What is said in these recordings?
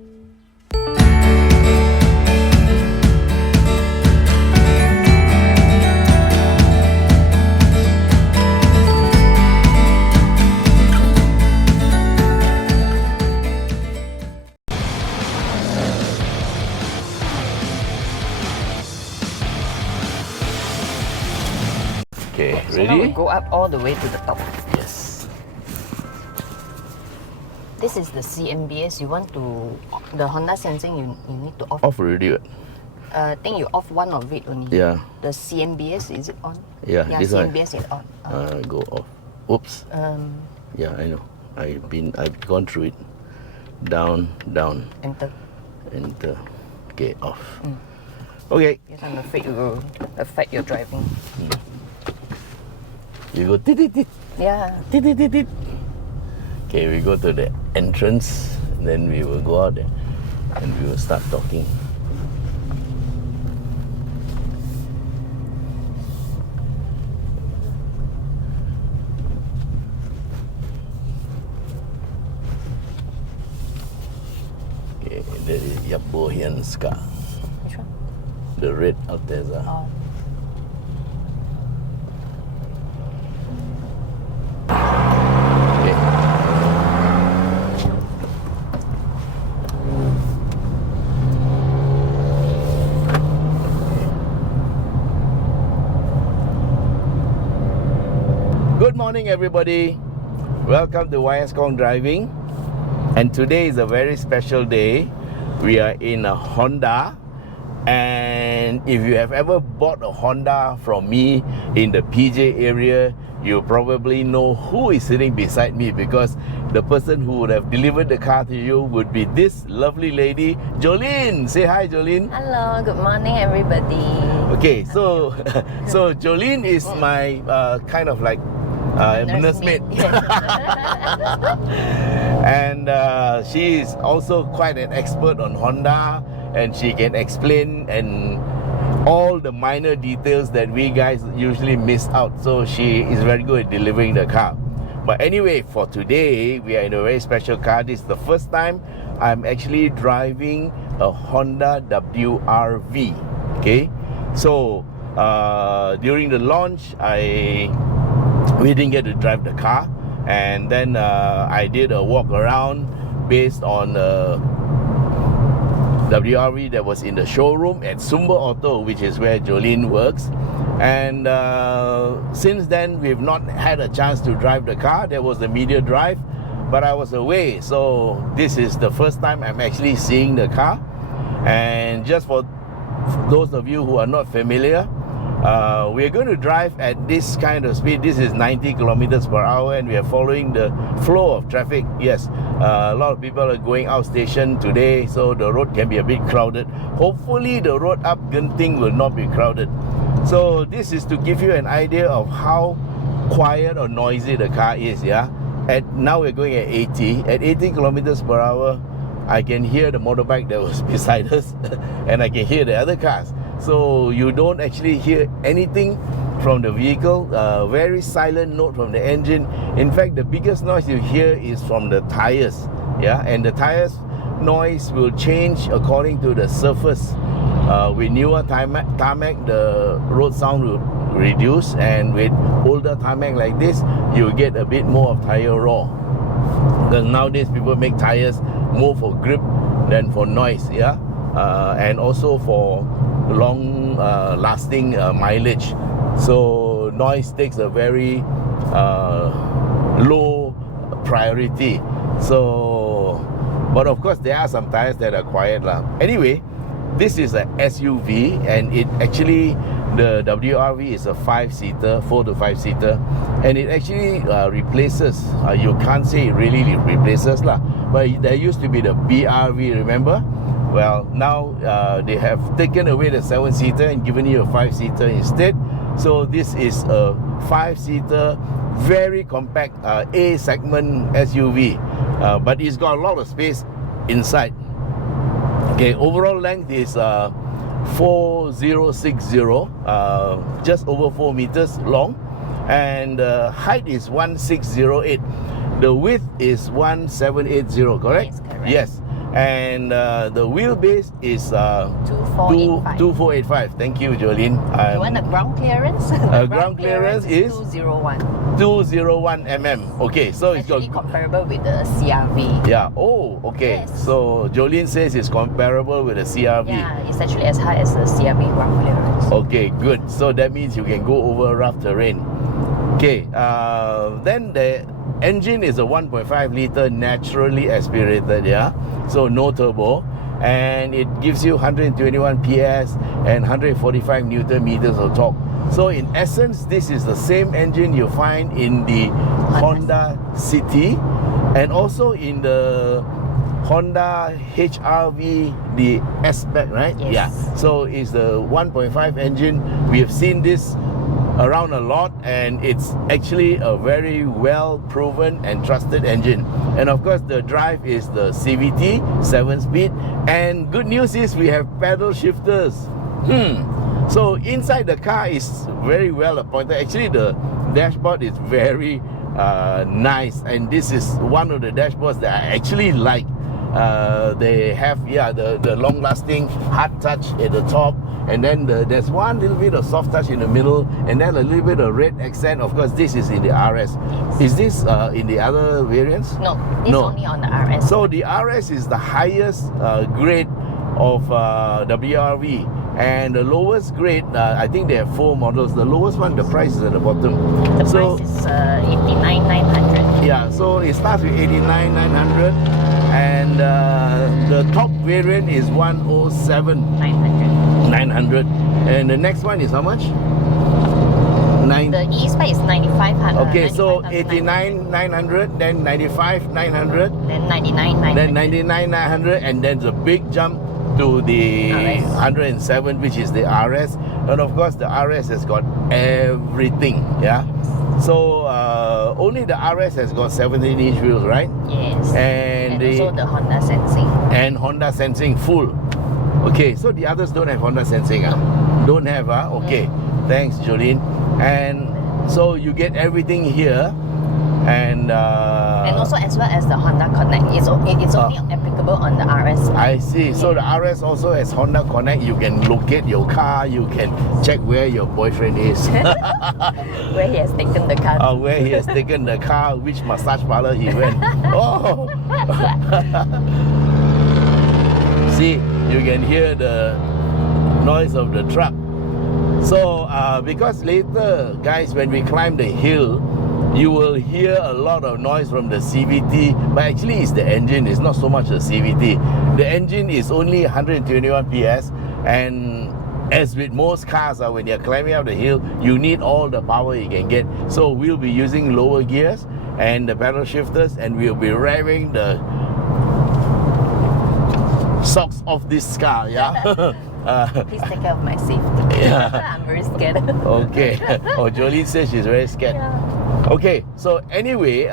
Okay, So now we ready? go up all the way to the top. Yes. This is the CMBS. You want to, the Honda sensing, you need to off. Off already. I think you off one of it only. Yeah. The CMBS, is it on? Yeah, this one. CMBS is on. Go off. Oops. Um, Yeah, I know. I've gone through it. Down. enter. Enter. Okay, off. Okay. Yes, I'm afraid it will affect your driving. You go tit. Yeah. Okay, we go to the entrance, then we will go out there and we will start talking. Okay, that is Yabohian's car. Which one? The red Alteza. Oh. Okay. Good morning, everybody. Welcome to Khong Driving. And today is a very special day. We are in a Honda. And if you have ever bought a Honda from me in the PJ area, you probably know who is sitting beside me, because the person who would have delivered the car to you would be this lovely lady, Jolene. Say hi, Jolene. Hello, good morning, everybody. Okay, so so Jolene is my kind of like nursemaid. And she is also quite an expert on Honda, and she can explain and all the minor details that we guys usually miss out. So she is very good at delivering the car. But anyway, for today, we are in a very special car. This is the first time I'm actually driving a Honda WRV. Okay, so during the launch, we didn't get to drive the car, and then I did a walk around based on WRV that was in the showroom at Sumber Auto, which is where Jolene works. And since then, we've not had a chance to drive the car. There was the media drive, but I was away. So this is the first time I'm actually seeing the car. And just for those of you who are not familiar, we're going to drive at this kind of speed. This is 90 kilometers per hour, and we are following the flow of traffic. Yes, a lot of people are going out station today, so the road can be a bit crowded. Hopefully the road up Genting will not be crowded. So this is to give you an idea of how quiet or noisy the car is. Yeah, now we're going at 80 kilometers per hour. I can hear the motorbike that was beside us and I can hear the other cars. So you don't actually hear anything from the vehicle. Very silent note from the engine. In fact, the biggest noise you hear is from the tires. Yeah, and the tires noise will change according to the surface. With newer tarmac, the road sound will reduce, and with older tarmac like this, you get a bit more of tire roar. Because nowadays people make tires more for grip than for noise. Yeah, and also for long lasting mileage. So noise takes a very low priority. So, but of course there are some tires that are quiet lah. Anyway, this is a SUV, and it actually, the WRV is a 5-seater, 4 to 5 seater, and it actually replaces, you can't say it really replaces lah, but there used to be the BRV, remember? Well, now they have taken away the 7-seater and given you a 5-seater instead. So this is a 5-seater, very compact A segment SUV, but it's got a lot of space inside. Okay, overall length is 4060, just over 4 meters long, and height is 1608. The width is 1780, correct? Yes, correct. Yes. And the wheelbase is 2485. 2485. Thank you, Jolene. You want the ground clearance? The ground clearance is 201. 201 mm. Okay, so it's got Actually comparable with the CRV. yeah. Oh, okay. Yes. So Jolene says it's comparable with the CRV. Yeah, it's actually as high as the CRV ground clearance. Okay, good. So that means you can go over rough terrain. Okay. Then the engine is a 1.5 liter naturally aspirated. Yeah. So no turbo, and it gives you 121 PS and 145 Newton meters of torque. So in essence, this is the same engine you find in the Honda City and also in the Honda HR-V, the S-Back, right? Yes. Yeah. So it's the 1.5 engine. We have seen this around a lot, and it's actually a very well proven and trusted engine. And of course the drive is the CVT 7-speed, and good news is we have pedal shifters. So inside the car is very well appointed. Actually the dashboard is very nice, and this is one of the dashboards that I actually like. They have the long lasting hard touch at the top, and then there's one little bit of soft touch in the middle, and then a little bit of red accent. Of course this is in the RS. Is this in the other variants? No, this only on the RS. So the RS is the highest grade of WRV, and the lowest grade, I think they have 4 models. The lowest one, the price is at the bottom. The price is 89,900. Yeah, so it starts with 89,900, and the top variant is 107,900, and the next one is how much? The E-Spec is 95,500. Okay, so 89,900, then 95,900, then 99,900. then 99,900, and then the big jump to the RS. 107, which is the RS. And of course the RS has got everything. Yeah. So only the RS has got 17-inch wheels, right? Yes. And also the Honda Sensing. And Honda Sensing full. Okay, so the others don't have Honda Sensing. Don't have. Okay. Thanks, Jolene. And so you get everything here, and also as well as the Honda Connect. It's only applicable on the RS. I see. So the RS also has Honda Connect. You can locate your car. You can check where your boyfriend is. Where he has taken the car. Where he has taken the car, which massage parlor he went. Oh! See, you can hear the noise of the truck. So because later, guys, when we climb the hill, you will hear a lot of noise from the CVT, but actually it's the engine. It's not so much the CVT. The engine is only 121 PS, and as with most cars, when you're climbing up the hill, you need all the power you can get. So we'll be using lower gears and the pedal shifters, and we'll be revving the socks off this car. Yeah. Please take care of my safety. Yeah. I'm very scared. Okay. Oh, Jolene says she's very scared. Yeah. Okay, so anyway,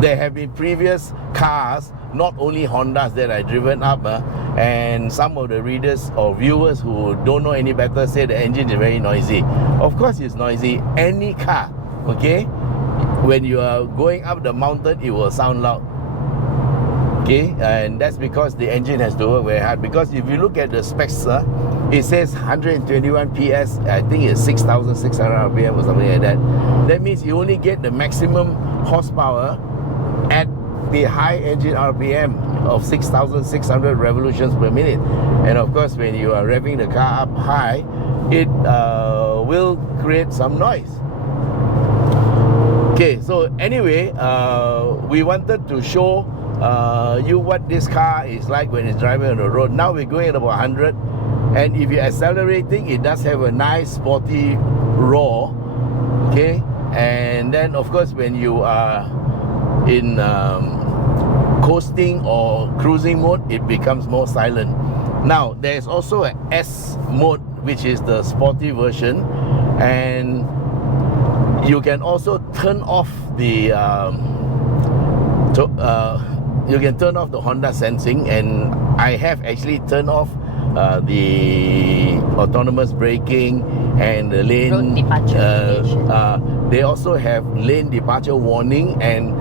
there have been previous cars, not only Hondas, that I driven up, and some of the readers or viewers who don't know any better say the engine is very noisy. Of course it's noisy. Any car, okay, when you are going up the mountain, it will sound loud. Okay, and that's because the engine has to work very hard. Because if you look at the specs, it says 121 PS, I think it's 6,600 RPM or something like that. That means you only get the maximum horsepower at the high engine RPM of 6,600 revolutions per minute. And of course, when you are revving the car up high, it will create some noise. Okay, so anyway, we wanted to show you what this car is like when it's driving on the road. Now we're going at about 100, and if you're accelerating, it does have a nice sporty roar. Okay, and then of course when you are in coasting or cruising mode, it becomes more silent. Now there's also an S mode, which is the sporty version, and you can also turn off the you can turn off the Honda Sensing, and I have actually turned off the autonomous braking and the lane Road departure indication. they also have lane departure warning, and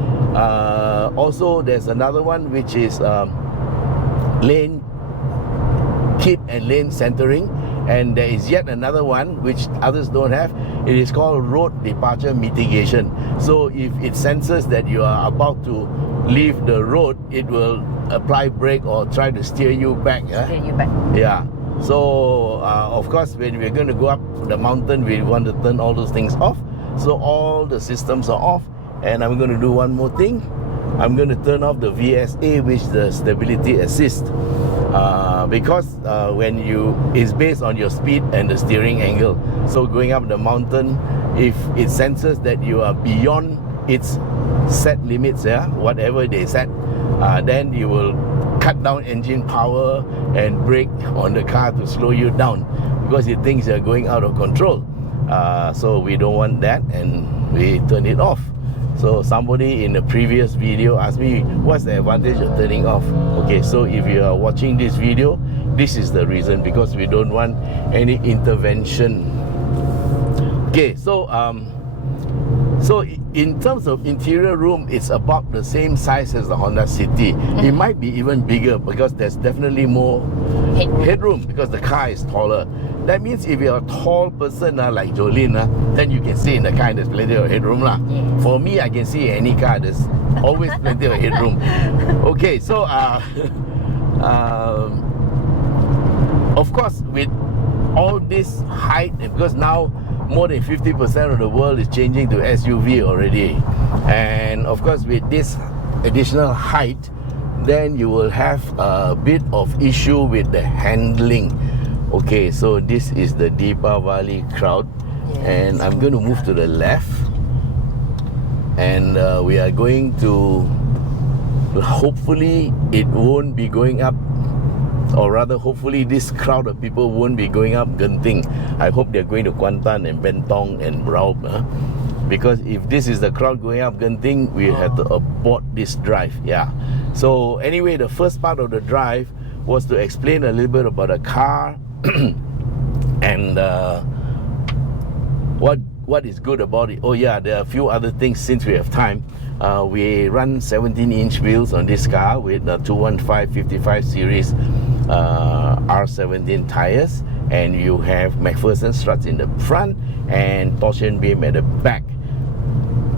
also there's another one which is lane keep and lane centering, and there is yet another one which others don't have. It is called road departure mitigation. So if it senses that you are about to leave the road, it will apply brake or try to steer you back. Steer you back. Yeah. So of course, when we're going to go up the mountain, we want to turn all those things off. So all the systems are off, and I'm going to do one more thing. I'm going to turn off the VSA, which is the stability assist, because when it's based on your speed and the steering angle. So going up the mountain, if it senses that you are beyond its set limits, whatever they set, then you will cut down engine power and brake on the car to slow you down, because it thinks you're going out of control. So we don't want that, and we turn it off. So somebody in the previous video asked me, what's the advantage of turning off? Okay, so if you are watching this video, this is the reason, because we don't want any intervention. Okay, so in terms of interior room, it's about the same size as the Honda City. It might be even bigger, because there's definitely more headroom, because the car is taller. That means if you're a tall person like Jolene, then you can stay in the car and there's plenty of headroom. Yes. For me, I can see any car, there's always plenty of headroom. Okay, so of course, with all this height, because now more than 50% of the world is changing to SUV already, and of course with this additional height, then you will have a bit of issue with the handling. Okay, so this is the Deepavali crowd, and I'm going to move to the left, and we are going to, hopefully it won't be going up, or rather hopefully this crowd of people won't be going up Genting. I hope they're going to Kuantan and Bentong and Raub, because if this is the crowd going up Genting, we have to abort this drive. Yeah. So anyway, the first part of the drive was to explain a little bit about the car and what is good about it. Oh yeah, there are a few other things since we have time. We run 17-inch wheels on this car with the 215/55 series R17 tires, and you have McPherson struts in the front and torsion beam at the back.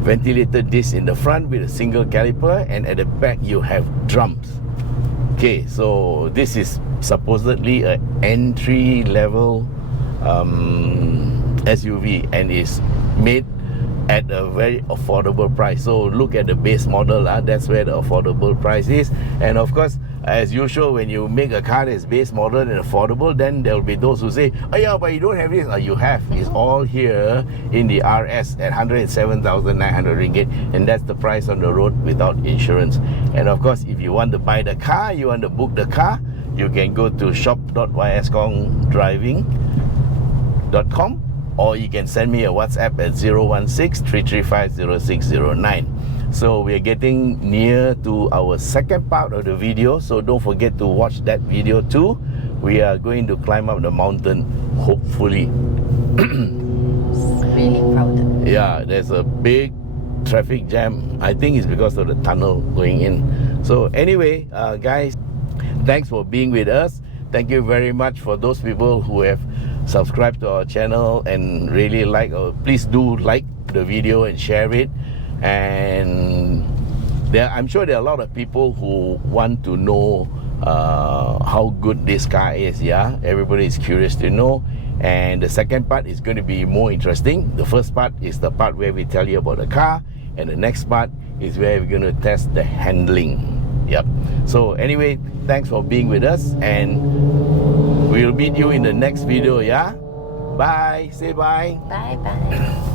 Ventilated disc in the front with a single caliper, and at the back you have drums. Okay, so this is supposedly an entry-level SUV, and is made at a very affordable price. So look at the base model, that's where the affordable price is. And of course, as usual, when you make a car that's base model and affordable, then there will be those who say, oh yeah, but you don't have this. You have. It's all here in the RS at 107,900 ringgit, and that's the price on the road without insurance. And of course, if you want to buy the car, you want to book the car, you can go to shop.yskhongdriving.com, or you can send me a WhatsApp at 016-335-0609. So we are getting near to our second part of the video, so don't forget to watch that video too. We are going to climb up the mountain, hopefully. It's really crowded. Yeah, there's a big traffic jam. I think it's because of the tunnel going in. So anyway, guys, thanks for being with us. Thank you very much for those people who have subscribed to our channel and really like, or please do like the video and share it. And I'm sure there are a lot of people who want to know how good this car is. Yeah, everybody is curious to know. And the second part is going to be more interesting. The first part is the part where we tell you about the car, and the next part is where we're going to test the handling. Yep. So anyway, thanks for being with us, and we'll meet you in the next video. Yeah, bye. Say bye. Bye bye.